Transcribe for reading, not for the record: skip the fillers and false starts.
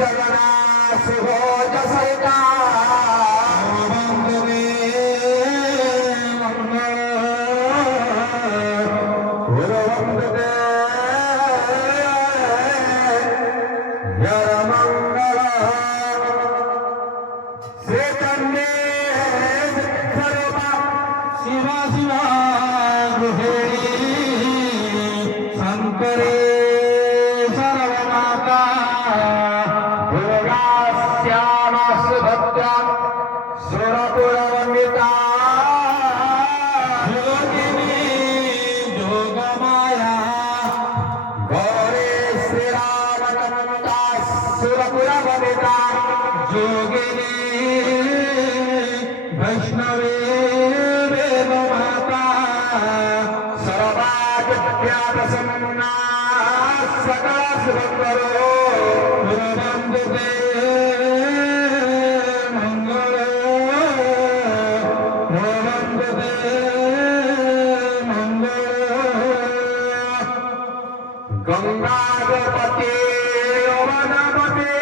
जगन्नाथ सुभोज सहिता वंदे मंगल गुरुवंदे जय मंगल श्रीचंदे सर्वा शिवा शिवा गुहेरी शंकरे सर्वमाता दुर्गा श्यामा सुभद्रा सुरपुरवन्दिता योगिनी योगमाया गौरी श्रीरामचंद्रा सुरपुरवन्दिता योगिनी वैष्णवी वेदमाता सर्वादित्या प्रसन्ना सकल शुभकरो गुरुवंदे मंगल गुरुवंदे मंगल गंगाधरपते वनपते